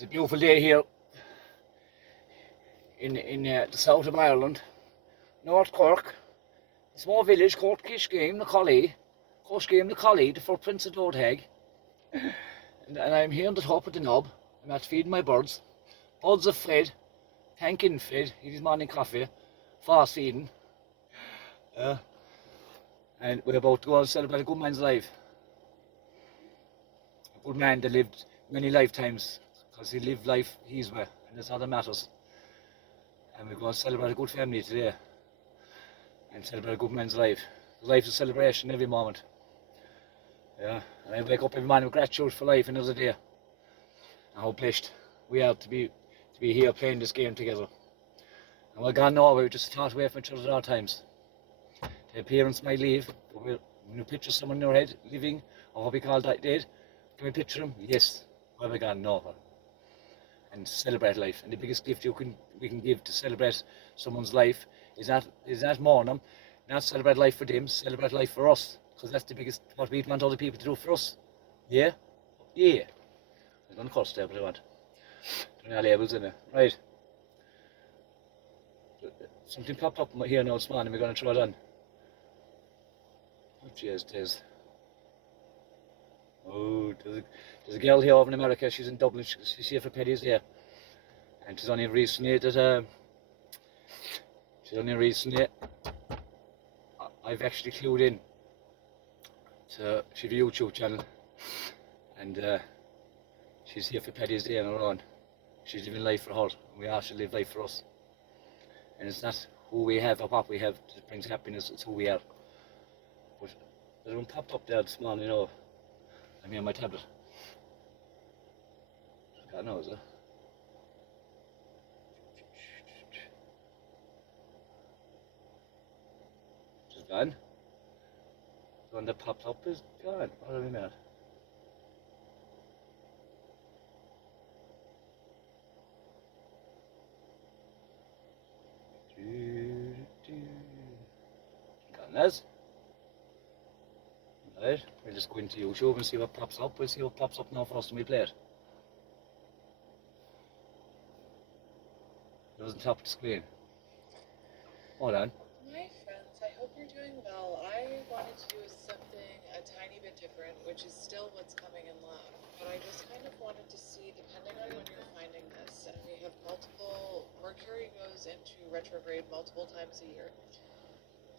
It's a beautiful day here in the south of Ireland, North Cork, a small village called Kishgame na Collie, the footprints of Dodheg. And I'm here on the top of the knob. I'm out feeding my birds. Birds are fed, thanking fed, eat his morning coffee, fast feeding. And we're about to go and celebrate a good man's life. A good man that lived many lifetimes, because he lived life his way, and that's all that matters. And we're going to celebrate a good family today, and celebrate a good man's life. Life is a celebration every moment. Yeah, and I wake up every morning with gratitude for life another day. And how blessed we are to be here playing this game together. And we're gone now, we're just taught away from each other at all times. The parents might leave, but when you picture someone in your head living, or what we call dead, can we picture them? Yes. Where we gone now? And celebrate life. And the biggest gift we can give to celebrate someone's life is that mourn them, not celebrate life for them, celebrate life for us. Because that's the biggest, what we want other people to do for us. Yeah? Yeah. I'm going to curse there, but I want. Don't have labels in it. Right. Something popped up here now this morning, we're going to throw it on. Oh, cheers, cheers. Oh, there's a girl here over in America, she's in Dublin, she's here for Paddy's Day. And she's only recently I've actually clued in. So she has a YouTube channel, and she's here for Paddy's Day on her own. She's living life for her, and we all should live life for us. And it's not who we have or what we have that brings happiness, it's who we are. But there's one popped up there this morning, you know. I'm here on my tablet. God knows, huh? She's gone. The one that popped up is gone. What are we mad? Gone, Les. Right, we'll just go into YouTube and see what pops up. We'll see what pops up now first when we play it. It doesn't top of the screen. Hold on. My friends, I hope you're doing well. I wanted to do something a tiny bit different, which is still what's coming in love. But I just kind of wanted to see, depending on when you're finding this, and we have multiple, Mercury goes into retrograde multiple times a year.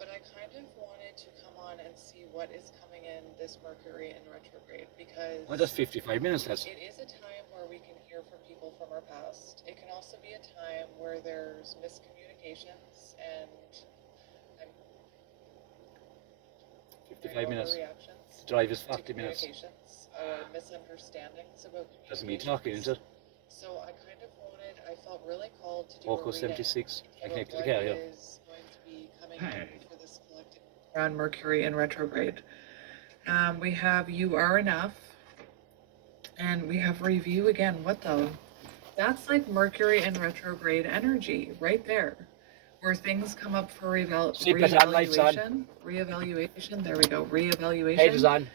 But I kind of wanted to come on and see what is coming in this Mercury in retrograde, because Well, that's 55 minutes, that's. it is a time where we can hear from people from our past. It can also be a time where there's miscommunications and 55 minutes. reactions The drive is to 40 minutes. communications or misunderstandings about That's me communications. talking, isn't it? So I kind of felt really called to do Orco a reading 76. I about connected the what car here. is going to be coming in for this collective around Mercury in retrograde. We have You Are Enough, and we have Review again. What the? That's like Mercury in retrograde energy right there, where things come up for reevaluation. Reevaluation. There we go. Reevaluation. Head is on.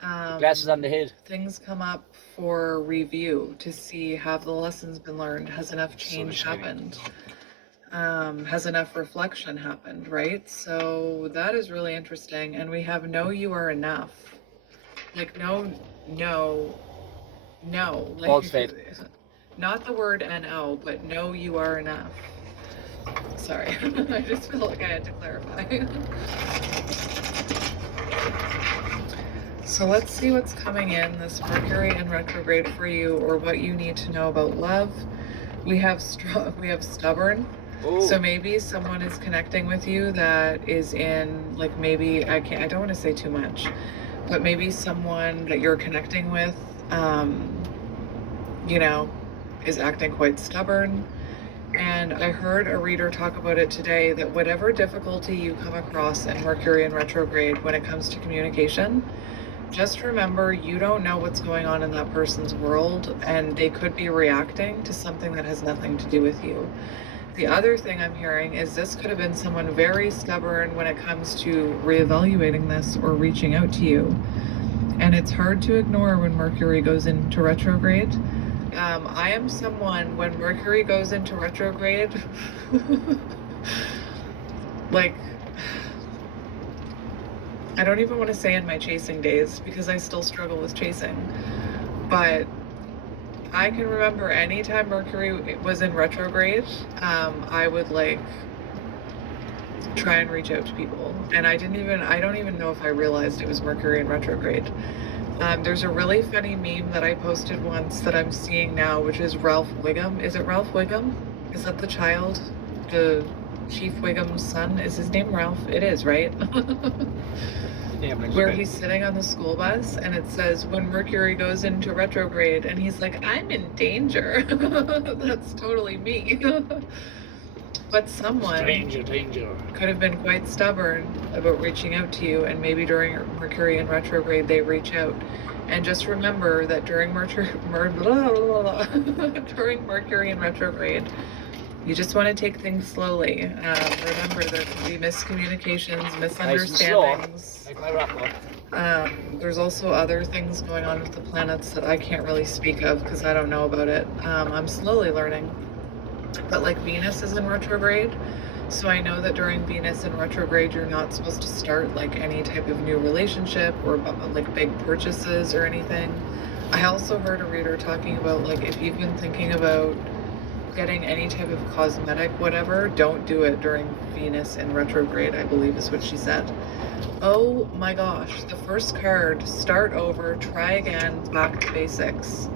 Glasses on the head. Things come up for review to see, have the lessons been learned? Has enough change happened? Has enough reflection happened, right? So that is really interesting. And we have Know You Are Enough. Like no. Like, False faith. Not the word N-O, but Know You Are Enough. Sorry, I just felt like I had to clarify. So let's see what's coming in this Mercury in retrograde for you, or what you need to know about love. We have stubborn. Ooh. So maybe someone is connecting with you that is in, like, maybe I don't want to say too much, but maybe someone that you're connecting with, is acting quite stubborn. And I heard a reader talk about it today, that whatever difficulty you come across in Mercury in retrograde when it comes to communication, just remember you don't know what's going on in that person's world, and they could be reacting to something that has nothing to do with you. The other thing I'm hearing is this could have been someone very stubborn when it comes to reevaluating this or reaching out to you. And it's hard to ignore when Mercury goes into retrograde. I am someone, when Mercury goes into retrograde, like, I don't even want to say in my chasing days, because I still struggle with chasing, but I can remember anytime Mercury was in retrograde, I would like try and reach out to people, and I don't even know if I realized it was Mercury in retrograde. There's a really funny meme that I posted once that I'm seeing now, which is Ralph Wiggum. Is it Ralph Wiggum? Is that the child? The Chief Wiggum's son? Is his name Ralph? It is, right? Where he's sitting on the school bus and it says, when Mercury goes into retrograde, and he's like, I'm in danger. That's totally me. But someone danger. Could have been quite stubborn about reaching out to you, and maybe during Mercury in retrograde they reach out. And just remember that during Mercury in retrograde, you just want to take things slowly. Remember, there can be miscommunications, misunderstandings. There's also other things going on with the planets that I can't really speak of because I don't know about it. I'm slowly learning. But like Venus is in retrograde, so I know that during Venus in retrograde you're not supposed to start like any type of new relationship or like big purchases or anything. I also heard a reader talking about like if you've been thinking about getting any type of cosmetic whatever, don't do it during Venus in retrograde, I believe is what she said. Oh my gosh, the first card, start over, try again, back to basics.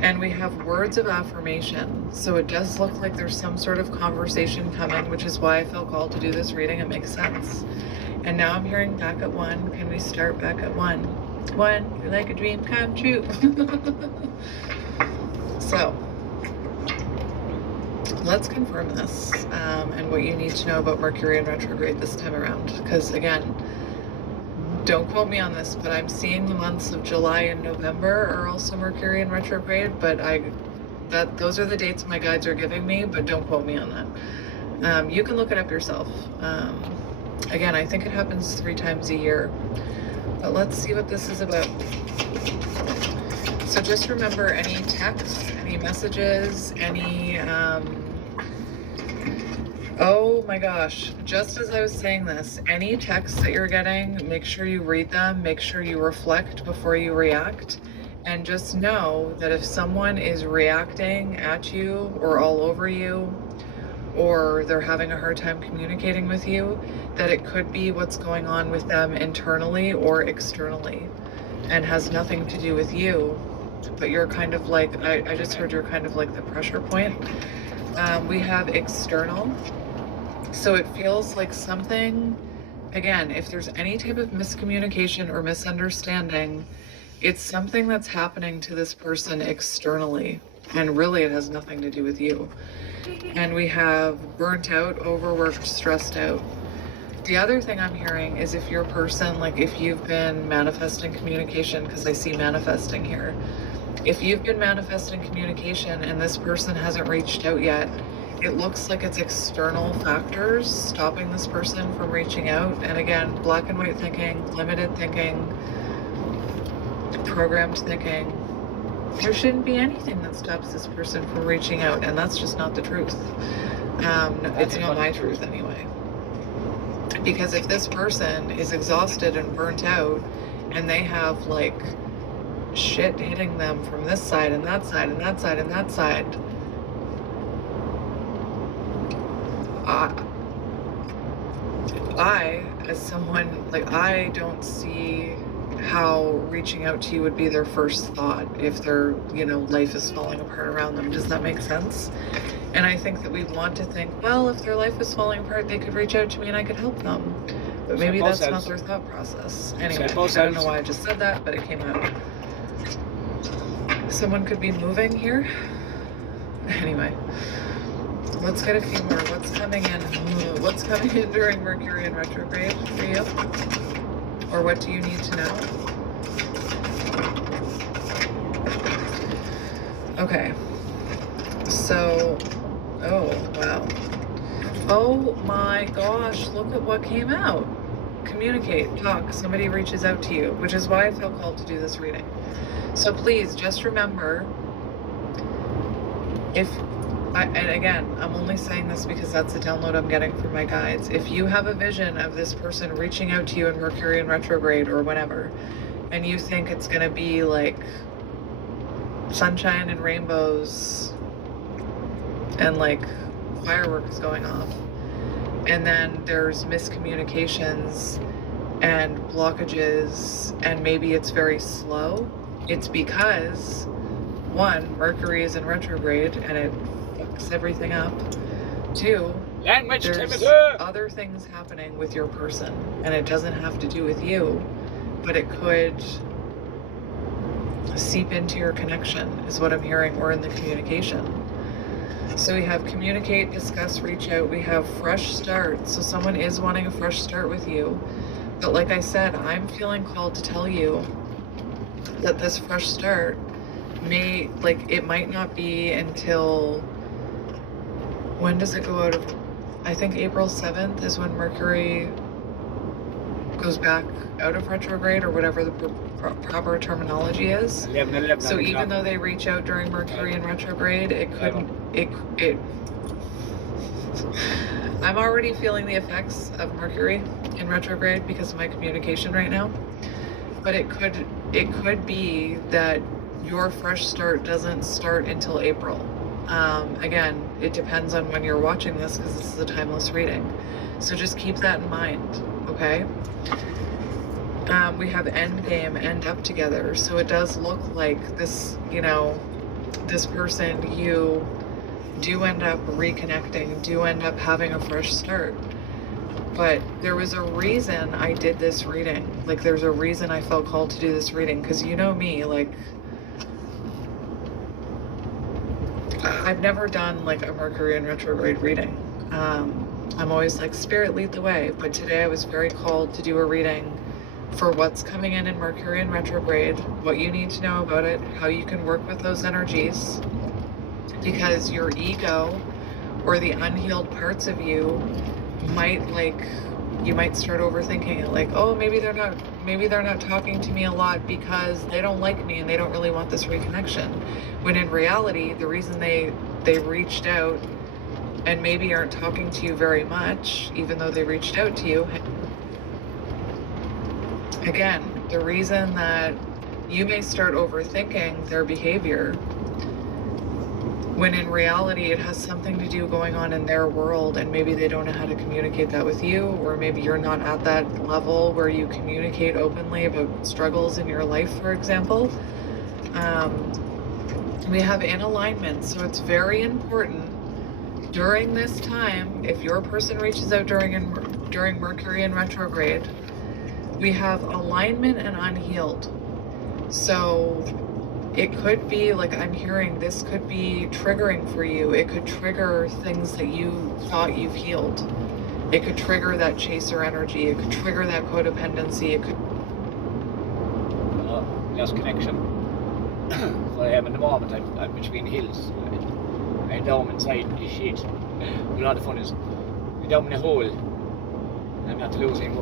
And we have words of affirmation. So it does look like there's some sort of conversation coming, which is why I felt called to do this reading. It makes sense. And now I'm hearing back at 1. Can we start back at 1? 1, you're like a dream come true. So let's confirm this and what you need to know about Mercury in retrograde this time around. Because again, don't quote me on this, but I'm seeing the months of July and November are also Mercury in retrograde, but those are the dates my guides are giving me, but don't quote me on that. You can look it up yourself. Again, I think it happens 3 times a year, but let's see what this is about. So just remember, any texts, any messages, any oh my gosh, just as I was saying this, any texts that you're getting, make sure you read them, make sure you reflect before you react, and just know that if someone is reacting at you or all over you, or they're having a hard time communicating with you, that it could be what's going on with them internally or externally, and has nothing to do with you, but you're kind of like, I just heard you're kind of like the pressure point. We have external. So it feels like something, again, if there's any type of miscommunication or misunderstanding, it's something that's happening to this person externally, and really it has nothing to do with you. And we have burnt out, overworked, stressed out. The other thing I'm hearing is if your person, like if you've been manifesting communication, because I see manifesting here, if you've been manifesting communication and this person hasn't reached out yet, it looks like it's external factors stopping this person from reaching out. And again, black and white thinking, limited thinking, programmed thinking. There shouldn't be anything that stops this person from reaching out, and that's just not the truth. It's not my truth anyway. Because if this person is exhausted and burnt out, and they have like shit hitting them from this side and that side and that side and that side, I, as someone, like, I don't see how reaching out to you would be their first thought if their, you know, life is falling apart around them. Does that make sense? And I think that we want to think, well, if their life is falling apart, they could reach out to me and I could help them. But maybe that's not their thought process. Anyway, I don't know why I just said that, but it came out. Someone could be moving here. Anyway. Let's get a few more. What's coming in? What's coming in during Mercury in retrograde for you? Or what do you need to know? Okay. So, oh, wow. Oh my gosh, look at what came out. Communicate, talk, somebody reaches out to you, which is why I feel called to do this reading. So please just remember, And again, I'm only saying this because that's the download I'm getting from my guides. If you have a vision of this person reaching out to you in Mercury in retrograde or whatever, and you think it's going to be like sunshine and rainbows and like fireworks going off, and then there's miscommunications and blockages, and maybe it's very slow, it's because, one, Mercury is in retrograde and it fucks everything up. Two, there's other things happening with your person, and it doesn't have to do with you, but it could seep into your connection, is what I'm hearing, or in the communication. So we have communicate, discuss, reach out. We have fresh start. So someone is wanting a fresh start with you. But like I said, I'm feeling called to tell you that this fresh start it might not be until, when does it go out of, I think April 7th is when Mercury goes back out of retrograde, or whatever the proper terminology is. 11, so even though they reach out during Mercury in retrograde, I'm already feeling the effects of Mercury in retrograde because of my communication right now. But it could be that your fresh start doesn't start until April. Again, it depends on when you're watching this, because this is a timeless reading. So just keep that in mind, okay? We have end game, end up together. So it does look like this, this person, you do end up reconnecting, do end up having a fresh start. But there was a reason I did this reading. Like, there's a reason I felt called to do this reading, because you know me, like, I've never done like a Mercury in retrograde reading. I'm always like, spirit lead the way, but today I was very called to do a reading for what's coming in Mercury in retrograde, what you need to know about it, how you can work with those energies, because your ego or the unhealed parts of you you might start overthinking it, like, oh, maybe they're not talking to me a lot because they don't like me and they don't really want this reconnection. When in reality, the reason they reached out and maybe aren't talking to you very much, even though they reached out to you, again, the reason that you may start overthinking their behavior, when in reality it has something to do going on in their world, and maybe they don't know how to communicate that with you, or maybe you're not at that level where you communicate openly about struggles in your life, for example. We have in alignment, so it's very important during this time, if your person reaches out during Mercury in retrograde, we have alignment and unhealed. So it could be, like I'm hearing, this could be triggering for you. It could trigger things that you thought you've healed. It could trigger that chaser energy. It could trigger that codependency. It could... Lost connection. So I am in the moment, I'm between hills. I'm down inside this shit. A lot of fun is, I'm down in a hole. I'm not losing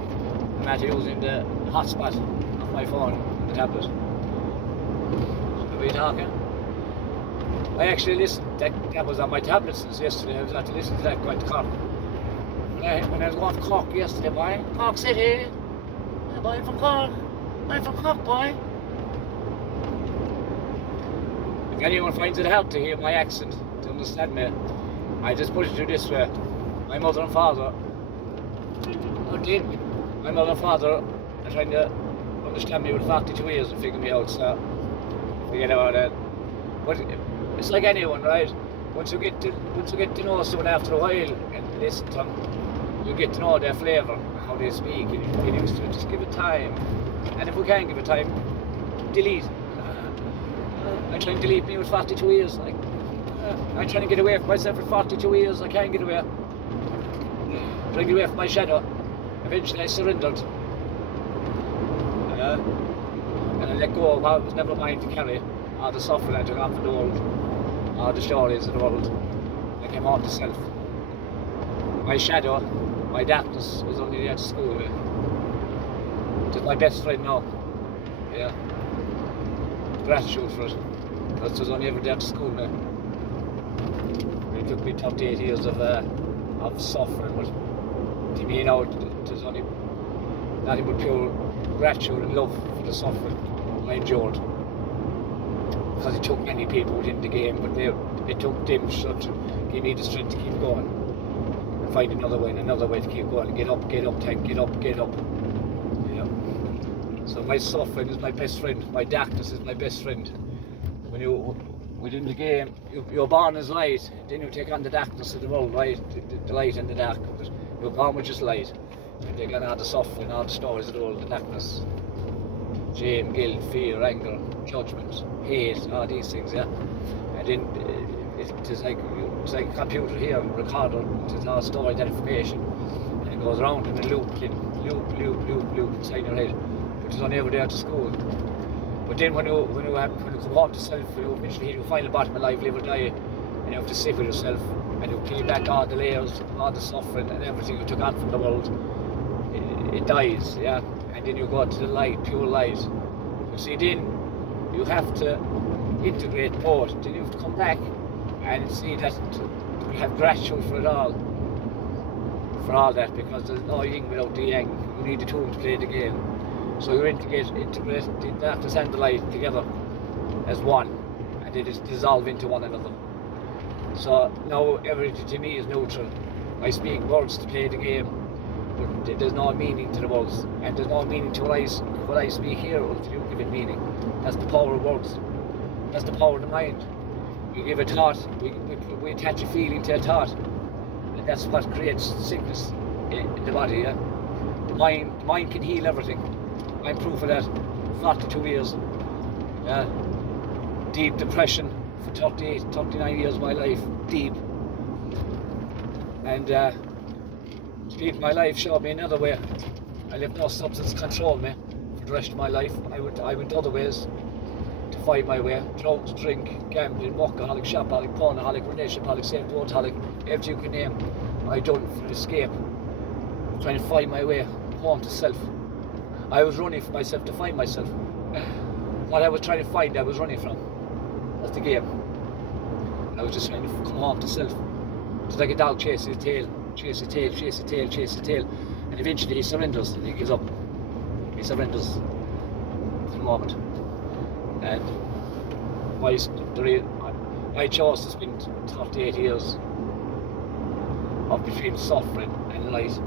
the hotspot of my phone, the tablet. Are we talking? I actually listened, that was on my tablet since yesterday. I was out to listen to that going to Cork. When I was going to Cork yesterday, boy, Cork City, hey, boy, I'm from Cork, boy. If anyone finds it hard to hear my accent, to understand me, I just put it to this way. My mother and father are trying to understand me with 42 years and figure me out, so forget about that. But it's like anyone, right? Once you get to know someone after a while and listen to them, you get to know their flavour, how they speak, and you get used to it. Just give it time. And if we can't give it time, delete. I try and delete me with 42 years. I'm trying to get away from myself for 42 years. I can't get away. Trying to get away from my shadow. Eventually I surrendered. And I let go of what was never mine to carry. All the suffering I took on for the world. All the stories of the world. I came home to self. My shadow, my darkness, was only there to school with. Just my best friend now. Yeah. Gratitude for it. Because it was only ever there to school me. it took me 38 years of suffering, but to me now, there's only nothing but pure gratitude and love for the suffering I endured. Because it took many people within the game, but it took them to give me the strength to keep going and find another way to keep going and get up, Tank, get up. Yeah. So my suffering is my best friend, my darkness is my best friend. When you within the game, you're born as light, then you take on the darkness of the world, right? The light and the dark. But you're born with just light, and take on all the suffering, all the stories of the world, the darkness, shame, guilt, fear, anger, judgment, hate, all these things, yeah. And then it's like a computer here, a recorder, it's all stored that information, and it goes around in a loop inside your head, which is only ever there to school. But then when you come home to self, when you eventually hit your final bottom of life, live or die, and you have to sit with yourself, and you peel back all the layers, all the suffering and everything you took on from the world, it dies, yeah. And then you go to the light, pure light. You see, then you have to integrate both. Then you have to come back and see that you have gratitude for it all, that, because there's no yin without the yang. You need the two to play the game. So you integrate the darkness and the light together as one, and they just dissolve into one another. So now everything to me is neutral. I speak words to play the game, but there's no meaning to the words, and there's no meaning to what I speak here until you give it meaning. That's the power of words. That's the power of the mind. You give a thought, we attach a feeling to a thought, and that's what creates sickness in the body. Yeah? The mind can heal everything. I'm proof of that. 42 years. Yeah. Deep depression for 39 years of my life. Deep. And deep my life showed me another way. I let no substance control me for the rest of my life. I went other ways to find my way. Drugs, drink, gambling, workaholic, shopaholic, pornaholic, relationship-holic, self-worthaholic, everything you can name. I done for escape. Trying to find my way home to self. I was running for myself to find myself. What I was trying to find, I was running from. That's the game. I was just trying to come home to self. It's like a dog chasing his tail, and eventually he surrenders and he gives up. He surrenders for the moment. And I chose to spend 38 years of between suffering and light,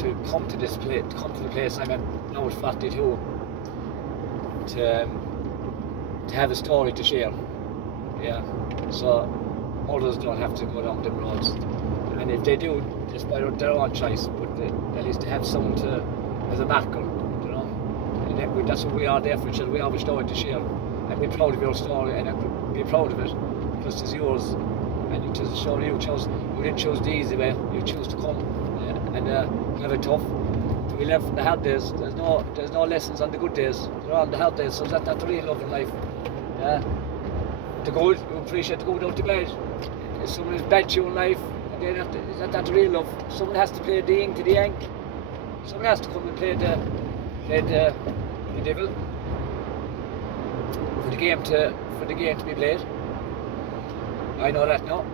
to come to this place, to come to the place I'm at now at 42, to have a story to share. Yeah. So others don't have to go down them roads, and if they do, it's by their own choice. But at least to have someone to as a marker, you know. And that's what we are there for each other. We have a story to share, and be proud of your story, and be proud of it because it's yours, and it is show you didn't choose the easy way. You choose to come and have it tough. We learn from the hard days. There's no lessons on the good days. They're on the hard days. So that's the real love in life. The good, you appreciate the good without the bad. If someone is bad to you in life, and they have to, that's the real love. Someone has to play the yin to the yang. Someone has to come and play the devil for the game to be played. I know that now.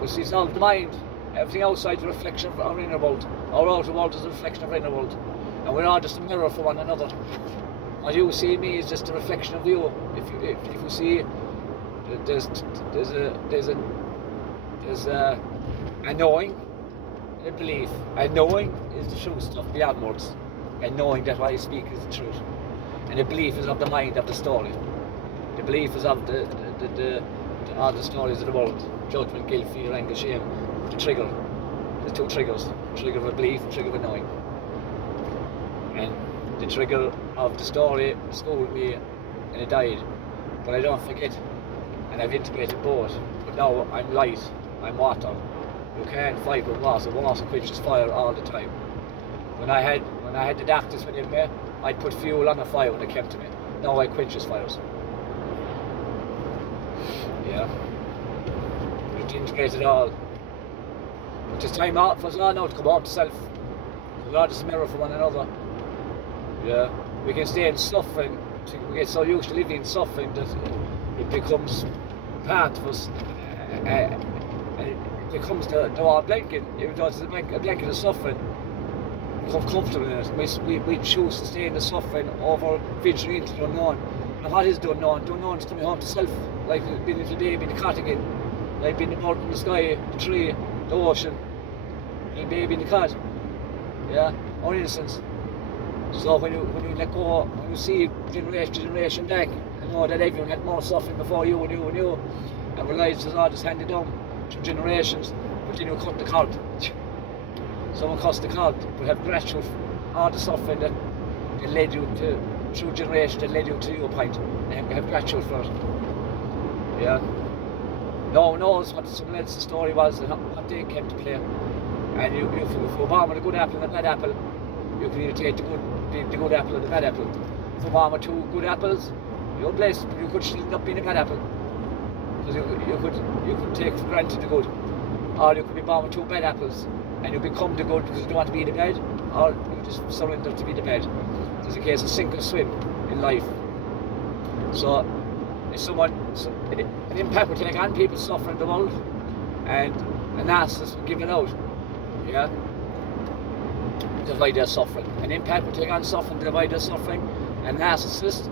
But see, it's all the mind. Everything outside is a reflection of our inner world. Our outer world is a reflection of our inner world. And we're all just a mirror for one another. What you see me is just a reflection of you. If you see there's a knowing and a belief. And knowing is the true stuff beyond words. And knowing that what I speak is the truth. And the belief is of the mind of the story. The belief is of all the stories of the world. Judgment, guilt, fear, anger, shame. The trigger. There's two triggers. Trigger of a belief, trigger of a knowing. And the trigger of the story schooled me and it died. But I don't forget. And I've integrated both. But now I'm light, I'm water. You can't fight with water. Water quenches fire all the time. When I had the darkness within me, I'd put fuel on the fire when it came to me. Now I quenches fires. Yeah. It integrated all. But it's time out for us all now to come home to self. We're all just a mirror for one another. Yeah. We can stay in suffering. We get so used to living in suffering that it becomes part of us, and becomes the our blanket. It does a blanket of suffering. Become comfortable in it. We choose to stay in the suffering over venturing into the unknown. And what is the unknown? The unknown is coming home to self, like being a little baby in the cot again, like being the bird in the sky, the tree, the ocean, being a baby in the cot. Yeah, our innocence. So when you let go, when you see generation to generation back, you know that everyone had more suffering before you and you and you, and realize it's all just handed down to generations, but then you cut the cord. Someone cuts the cord, but have gratitude for all the suffering that led you to, through generation, that led you to your point, and have gratitude for it. Yeah. No one knows what someone else's story was and what they came to play. And if you bomb with a good apple and a bad apple, you can either take the good apple or the bad apple. If you bomb with 2 good apples, you're blessed, but you could still end up being a bad apple. Because you could take for granted the good. Or you could be born with 2 bad apples and you become the good because you don't want to be the bad, or you just surrender to be the bad. There's a case of sink or swim in life. So if an impact will take on people suffering in the world, and a narcissist will give it out, yeah, divide their suffering. An impact will take on suffering to divide their suffering, and narcissist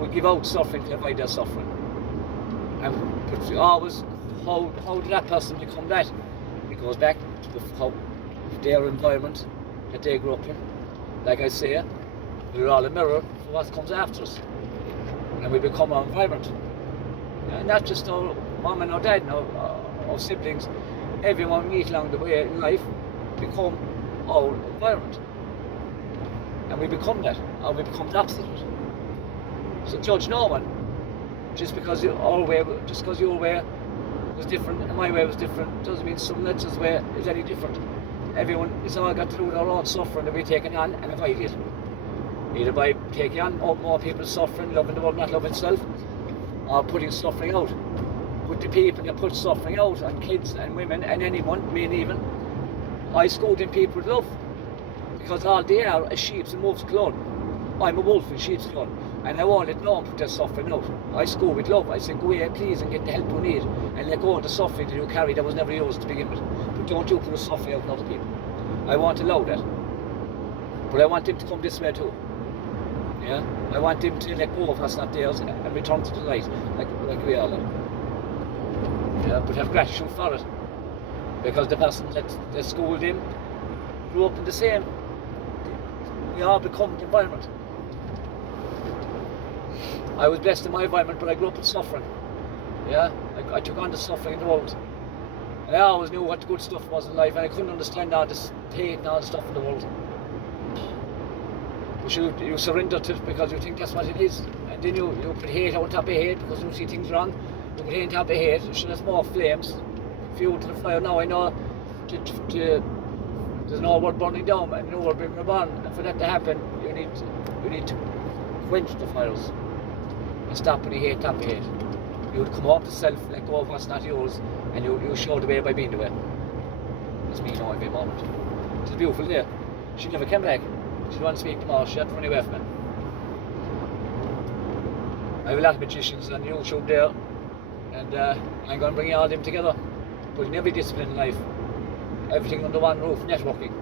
will give out suffering to divide their suffering. And always, how did that person become that? It goes back to their environment that they grew up in. Like I say, we're all a mirror for what comes after us, and we become our environment. And not just our mom and our dad and our siblings. Everyone we meet along the way in life become our environment, and we become that, or we become the opposite of it. So judge no one just because your way was different and my way was different doesn't mean someone else's way is any different. Everyone is all got to do with our own suffering that we're taking on and avoid it. Either by taking on more people's suffering, loving the world, not loving self, or putting suffering out. But the people that put suffering out on kids and women and anyone, me and even, I school them people with love. Because all they are is sheep's in wolf's clothing. I'm a wolf in sheep's clothing. And I won't let no one put their suffering out. I school with love. I say, go here please and get the help you need, and let go of the suffering that you carry that was never yours to begin with. But don't you put the suffering out on other people. I won't allow that. But I want them to come this way too. Yeah? I want them to let go of what's not theirs and return to the light, like we all are. Yeah? But have gratitude for it. Because the person that schooled him grew up in the same. We all become the environment. I was blessed in my environment, but I grew up with suffering. Yeah, I took on the suffering in the world. And I always knew what the good stuff was in life, and I couldn't understand all this hate and all this stuff in the world. But you surrender to it because you think that's what it is. And then you put hate on top of hate because you see things wrong. You put hate on top of hate, so there's more flames. Fuel to the fire. Now I know there's no word burning down and no word being reborn. And for that to happen, you need to quench the fires. And stop any hate, top of hate. You would come home to self, let go of what's not yours, and you show the way by being the way. That's me now every moment. It's a beautiful day. She never came back. She didn't want to speak to me, she had to run away from me. I have a lot of magicians on YouTube there, and I'm going to bring all of them together. Putting every discipline in life, everything under one roof, networking.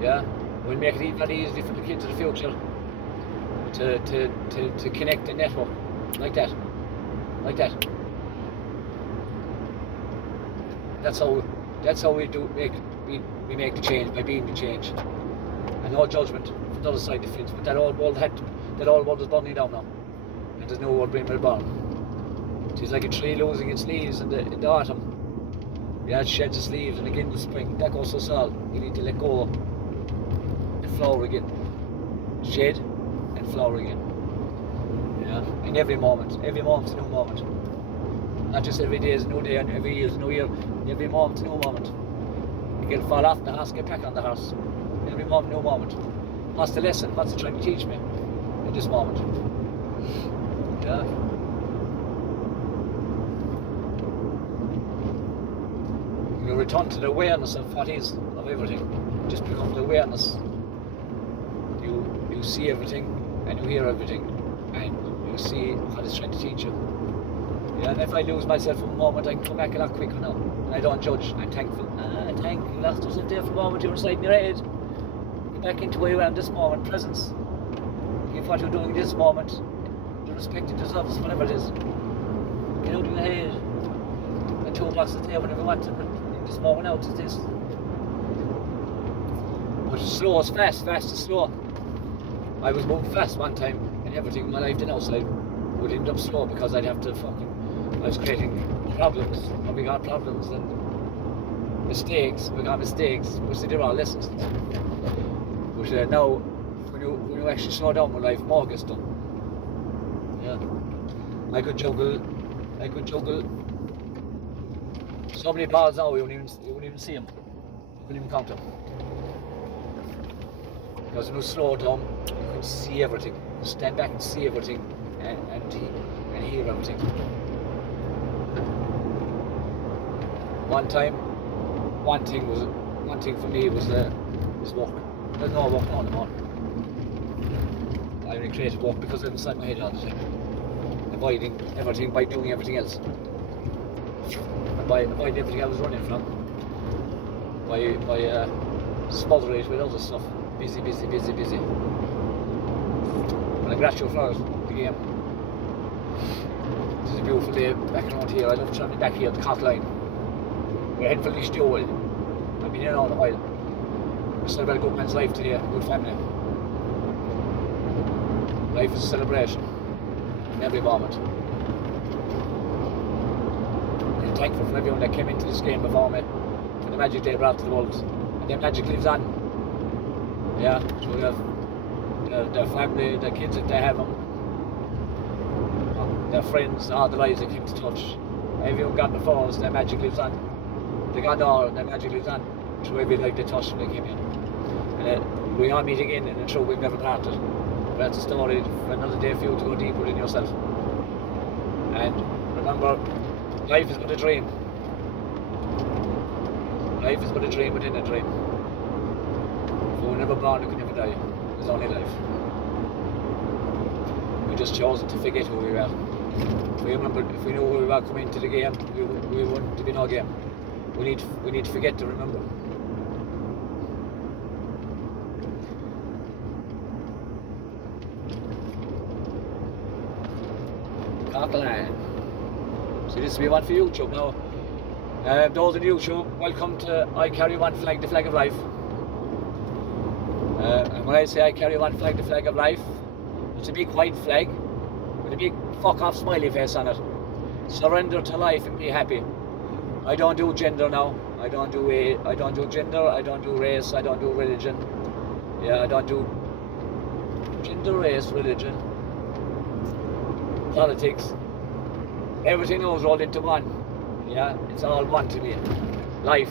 Yeah? We'll make it very easy for the kids of the future to connect and network like that. That's how we make the change, by being the change. And no judgment from the other side of the fence, but that old world is burning down now. And there's no world being reborn. It is like a tree losing its leaves in the autumn. Yeah, it sheds its leaves, and again in the spring. That goes to all. You need to let go and flower again. Shed and flower again. Yeah, in every moment's a new moment. Not just every day is a new day and every year is a new year. Every moment's a new moment. You can fall off the horse, get back on the horse. Every moment, new moment. What's the lesson? What's it trying to teach me in this moment? Yeah. You return to the awareness of what is, of everything. Just become the awareness. You see everything and you hear everything and you see what it's trying to teach you. Yeah, and if I lose myself for a moment, I can come back a lot quicker now. And I don't judge. I'm thankful. Thankful. You lost yourself there for a moment. You're inside your head. Get back into where you are in this moment. Presence. Give what you're doing in this moment. The respect it deserves, whatever it is. Get out of your head. And 2 o'clock's the day, whenever you want to. In this moment out is this. But slow is fast. Fast is slow. I was moving fast one time, and everything in my life then outside would end up slow because I'd have to I was creating problems, and we got problems, and mistakes, we got mistakes, which they were all lessons. But now, when you actually slow down with life, more gets done. Yeah. I could juggle so many balls now, you wouldn't even see them. You couldn't even count them. Because when you slow down, you can see everything. You stand back and see everything and hear everything. One thing for me was walk. There's no walk on the morning. I only created walk because I was inside my head all the time. Avoiding everything by doing everything else. And by avoiding everything I was running from. By smothering it with other stuff. Busy. And I'm grateful for the game. This is a beautiful day back around here. I love travelling back here at the Cock Line. We're heading for Leash Joel. I've been here all a while. We celebrate a good man's life today, a good family. Life is a celebration in every moment. I'm thankful for everyone that came into this game before me, for the magic they brought to the world. And their magic lives on. Yeah, so we have their family, their kids if they have them, their friends, all the lives they came to touch. Everyone got before us, their magic lives on. They got all, their magic lives on through every life they touched when they came in. And we all meet again, and true, we've never parted. But that's a story for another day for you to go deeper in yourself. And remember, life is but a dream. Life is but a dream within a dream. If we were never born, we could never die. There's only life. We just chosen to forget who we were. If we knew who we were coming into the game, we wouldn't have been no game. We need to forget to remember. Cockline. So this will be one for YouTube now. Those on YouTube, welcome to I Carry One Flag, the Flag of Life. And when I say I carry one flag, the flag of life, it's a big white flag with a big fuck off smiley face on it. Surrender to life and be happy. I don't do gender now. I don't do gender. I don't do race. I don't do religion. Yeah, I don't do gender, race, religion, politics. Everything else rolled into one. Yeah, it's all one to me. Life.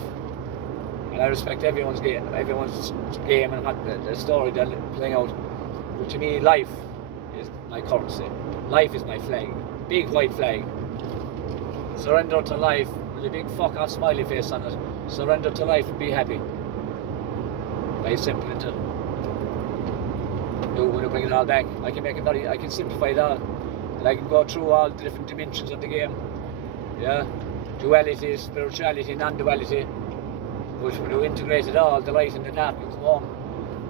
And I respect everyone's game and what the story they're playing out. But to me, life is my currency. Life is my flag. Big white flag. Surrender to life with a big fuck off smiley face on it. Surrender to life and be happy. Very simple into when you bring it all back. I can simplify it all. And I can go through all the different dimensions of the game. Yeah. Duality, spirituality, non-duality. But when you integrate it all, the light and the dark, you come home.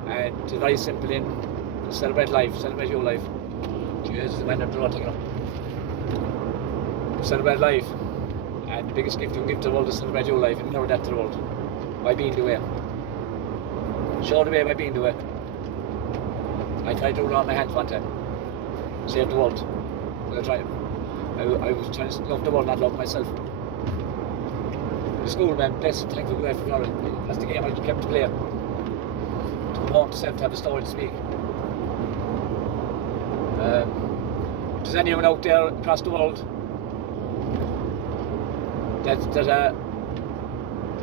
And it's very simple in celebrate life, celebrate your life. Jesus, the man of the road, taking up. Celebrate life. And the biggest gift you can give to the world is celebrate your life and mirror that to the world. By being the way. Show the way by being the way. I tried to do it on my hands one time. Save the world. I was trying to love the world, not love myself. The school, man, blessed, thankful, grateful for it. That's the game I kept to play. To come home to self, to have a story to speak. If there's anyone out there across the world that's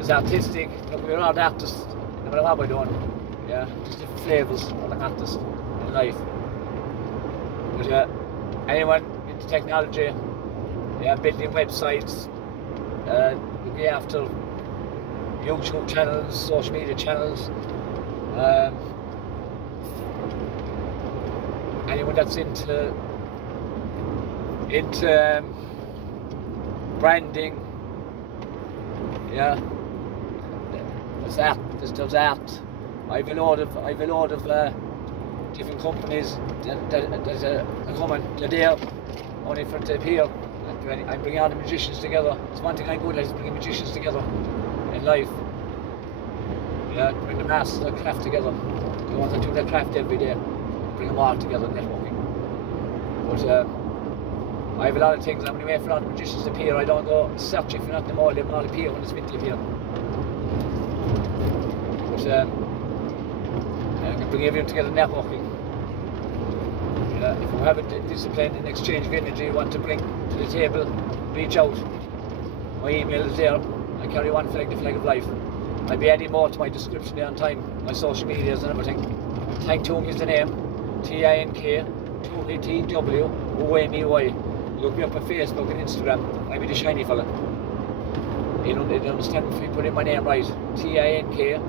artistic, look, we're all artists, no matter what we're doing. Yeah, just different flavours of an artist in life. But anyone into technology, yeah, building websites, looking after YouTube channels, social media channels, anyone that's into branding, yeah. There's that. There's that. I've a load of different companies that are coming. They're there only for to appear. I'm bringing all the magicians together. It's one thing I'm good at, is bringing magicians together in life. Yeah, bring the masses of craft together. They want to do their craft every day. Bring them all together, networking. But I have a lot of things. I'm going to wait for all the magicians to appear. I don't go searching for nothing more. They will all appear when it's meant to appear. But I can bring everyone together, networking. If you have a discipline and exchange of energy you want to bring to the table, reach out. My email is there. I carry one flag, the flag of life. I'll be adding more to my description there on time, my social medias and everything. Thank Twomey is the name. T-I-N-K, Twomey, T-W-O-M-E-Y. Look me up on Facebook and Instagram. I'll be the shiny fella. You understand if you put in my name right. T-I-N-K,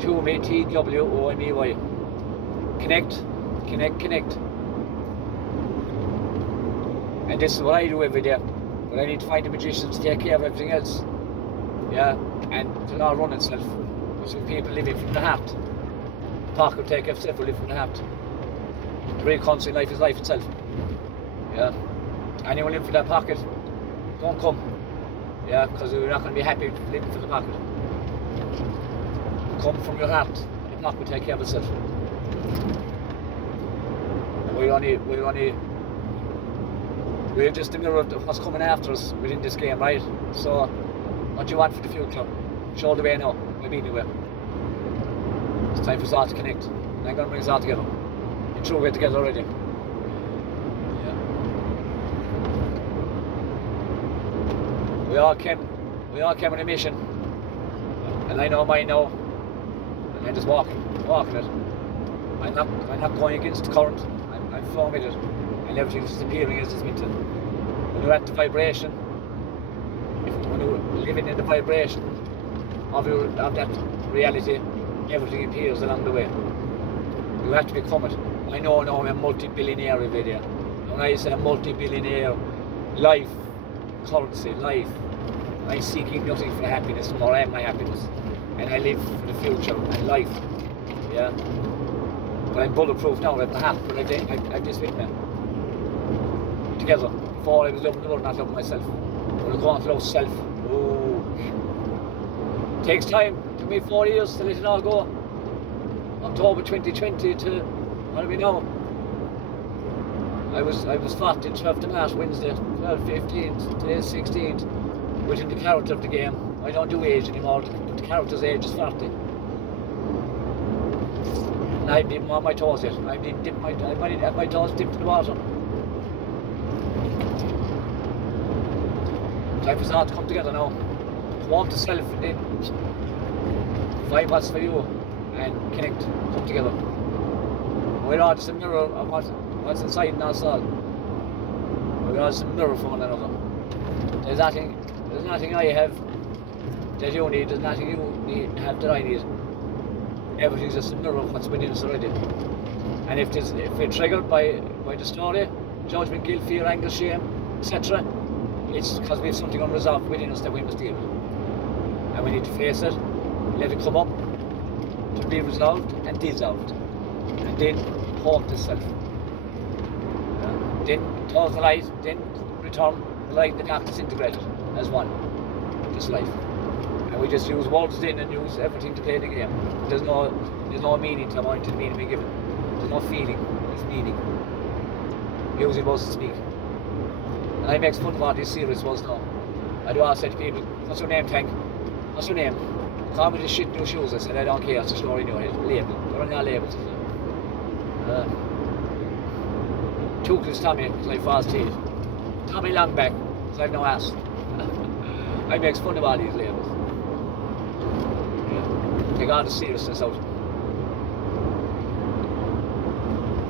Twomey, T-W-O-M-E-Y. Connect. And this is what I do every day. But I need to find the magicians to take care of everything else. Yeah, and it'll all run itself. So people living from the heart. The park will take itself, will live from the heart. The real concept in life is life itself. Yeah. Anyone living for that pocket, don't come. Yeah, because you're not going to be happy living for the pocket. Come from your heart, and the pocket will take care of itself. And we're just a mirror of what's coming after us within this game, right? So, what do you want for the future? Show the way now, maybe anywhere. It's time for us all to connect. And I'm going to bring us all together. And true, we're together already. Yeah. We all came on a mission. And I know mine now. And I'm just walking it. I'm not going against the current. I'm flowing with it. And everything's just appearing as it's meant to. When you're at the vibration, when you're living in the vibration of that reality, everything appears along the way. You have to become it. I know now I'm a multi-billionaire every day. When I say multi-billionaire, life, currency, life, I'm seeking nothing for happiness, nor I am my happiness. And I live for the future and life. Yeah. But I'm bulletproof now at the heart, but I've this with me. Together. Before I was loving the world, not loving myself. When I go on to love self, takes time. It took me 4 years to let it all go. October 2020 to, what are we now? I was 40, 12th of March, Wednesday, 12th, 15th, today's 16th. Within the character of the game. I don't do age anymore, but the character's age is 40. And I've been on my toes yet. I've dipped my toes dipped in the water. Time for us all to come together now. Warm to self and then find what's for you and connect, come together. We're all just a mirror of what's inside in us all. We're all just a mirror for one another. There's nothing I have that you need, there's nothing you have that I need. Everything's just a mirror of what's within us already. And if we're triggered by the story, judgment, guilt, fear, anger, shame, etc., it's because we have something unresolved within us that we must deal with. And we need to face it, let it come up, to be resolved and dissolved. And then halt the self. Then towards the light, then return the light and the dark disintegrated as one. This life. And we just use words then and use everything to play the game. There's no meaning to the meaning we give it. There's no feeling, there's meaning. Using words to speak. And I make fun of all these serious words now. I do all say to people, what's your name, Tank? What's your name? Call me this shit in your shoes. I said, I don't care, it's a story in your head. Label. They're on your labels. Tookles Tommy, because I have false teeth. Tommy Longback, because I have no ass. I make fun of all these labels. Yeah. Take all the seriousness out.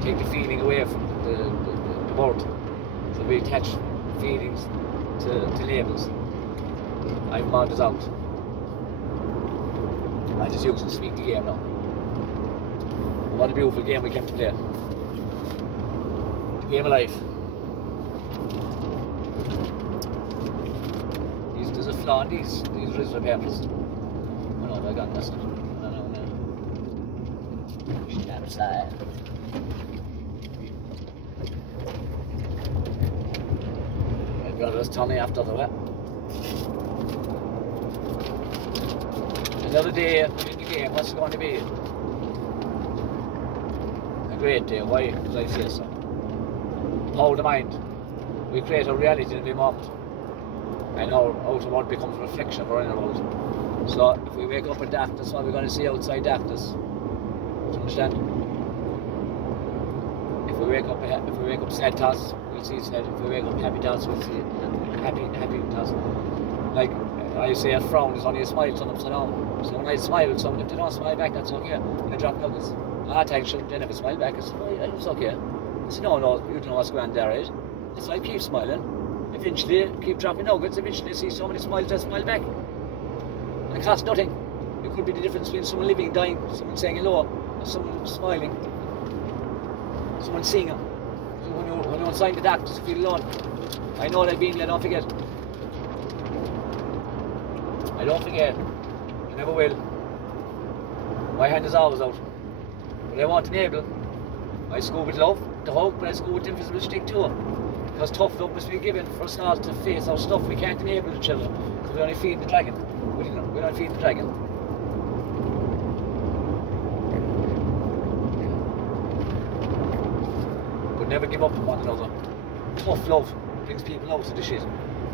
Take the feeling away from the word. So we attach feelings to labels. I've marked out. I just use it to speak the game now. What a beautiful game we came to play. The game of life. flaw in these original papers. Oh no, I got this. No, no. She's outside. My brother's Tommy after the way. Another day in the game, what's it going to be? A great day. Why? Because I say so. Power of the mind. We create a reality in every moment. And our outer world becomes a reflection of our inner world. So if we wake up in darkness, what are we going to see outside darkness? Do you understand? If we wake up sad thoughts, we'll see sad. If we wake up happy thoughts, we'll see happy thoughts. Like I say, a frown is only a smile turned upside down. So when I smile at someone, if they don't smile back, that's okay. I drop nuggets. Thanks, they never smile back. I say, oh, it's okay. I say, no, you don't know what's going on there, right? So I keep smiling. Eventually, keep dropping nuggets. Eventually, I see somebody smiles, I smile back. And it costs nothing. It could be the difference between someone living, dying, someone saying hello, or someone smiling, someone seeing them. When you're inside the doctors, you feel alone. I know that being there, don't forget. I don't forget. I never will. My hand is always out. But I won't enable. I school with love, the hope, but I school with invisible stick too. Because tough love must be given for us not to face our stuff. We can't enable each other. Because we only feed the dragon. We don't feed the dragon. But never give up on one another. Tough love brings people out of the shit.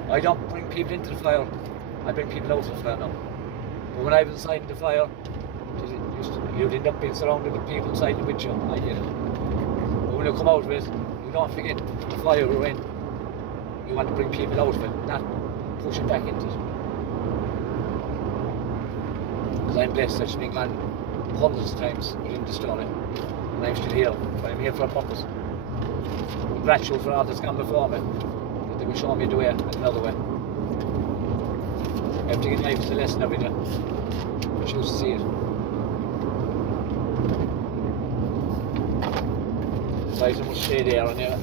I don't bring people into the fire. I bring people out of the fire now. But when I was inside the fire, you'd end up being surrounded with people inside the with you. I get it. But when you come out of it, you don't forget the fire you're in. You want to bring people out of it, not push it back into it. Because I'm blessed that I've been gone hundreds of times within the story. And I'm still here. But I'm here for a purpose. I'm grateful for all that's gone before me. That they will show me the way and another way. Everything in life is a lesson every day. I choose to see it. There's so much shade here on here.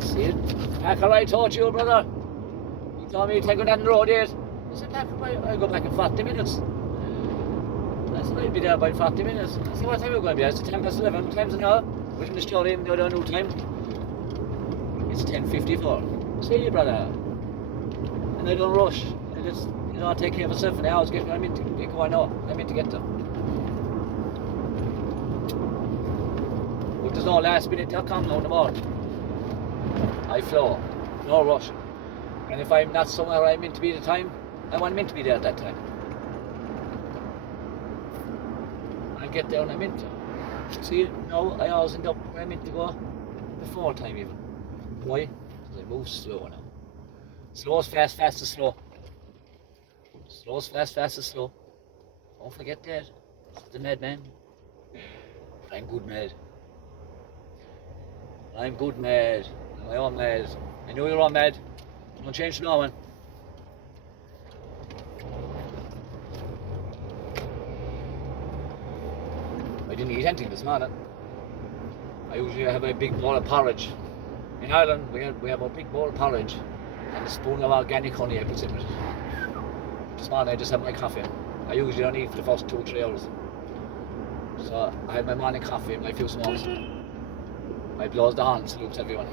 See it? Packer, I taught you, brother. You told me to take on that road yet. I said, Packer, I'll go back in 40 minutes. I said, I'll be there by 40 minutes. I said, what time are you going to be? I said, 10:11, time's an hour. Within the story, even though I don't know time. It's 10:54. See you, brother. And I don't rush. I just, I take care of myself and the hours get where I'm in to get who I know. I'm in to get them. But there's no last minute till come now in the morning. I flow, no rush. And if I'm not somewhere I'm meant to be at the time, I want meant to be there at that time. I get there when I'm meant to. See, no, I always end up where I'm meant to go before time even. Why? Because I move slow now. Slow is fast, fast is slow. Slow is fast, fast is slow. Don't forget that. It's the madman. But I'm good mad. I'm good mad. I'm all mad. I know you're all mad. Don't change no one. I didn't eat anything this morning. I usually have a big bowl of porridge. In Ireland, we have a big bowl of porridge and a spoon of organic honey I put in it. This morning I just had my coffee. I usually don't eat for the first 2 or 3 hours. So I had my morning coffee and my few smokes. I blows the horn and salutes everyone.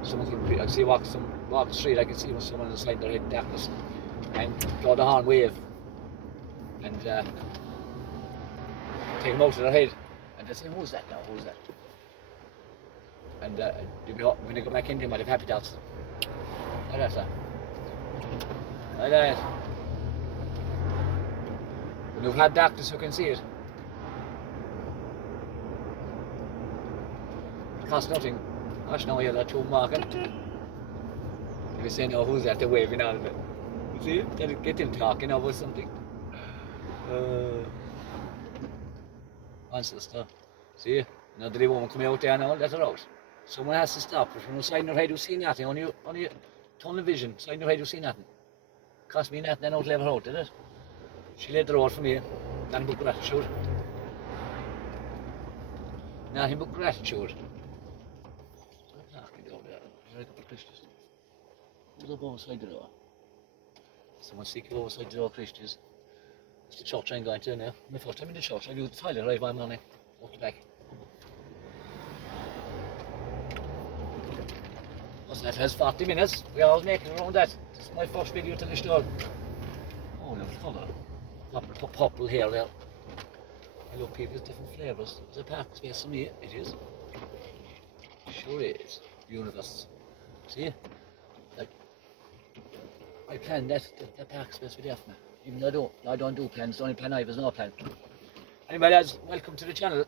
I see walk the street, I can see someone inside their head in darkness and blow the horn, wave and take them out of their head and they say, who's that now, who's that? And when they go back in, they might have happy thoughts. Like that, sir. Like that. When you've had darkness, you can see it. It costs nothing. Gosh, now you're at home market. If you say, no, who's that? They're waving out of it. You see? They'll get them talking about something. Ancestor. See? Another woman coming out there now, let her out. Someone has to stop her. From the side of her head, you see nothing. Only tunnel vision. Side of her head, you see nothing. Cost me nothing, then out, let her out, did it? She laid the road for me. Nothing but gratitude. Nothing but gratitude. Who's up on the side of the door? Someone sneaking outside the door, Christians. It's the church I'm going to now. My first time in the church. I do the toilet right one morning. Walk it back. What's that? Has 40 minutes. We are all making around that. This is my first video to the store. Oh, look at colour. Purple hair there. I love people's different flavours. Is it parking space for me? It is. Sure is. Universe. See? Like, I planned that parking space for the afternoon. Even though I don't do plans, the only plan I have is no plan. Anyway lads, welcome to the channel.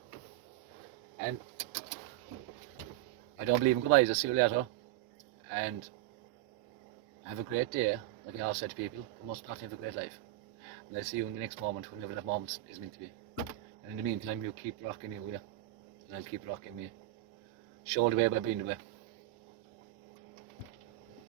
And I don't believe in goodbyes, I'll see you later. And have a great day, like I always said to people, for most part have a great life. And I'll see you in the next moment, whenever that moment is meant to be. And in the meantime, you keep rocking your way, and I'll keep rocking me. Show the way by being the way.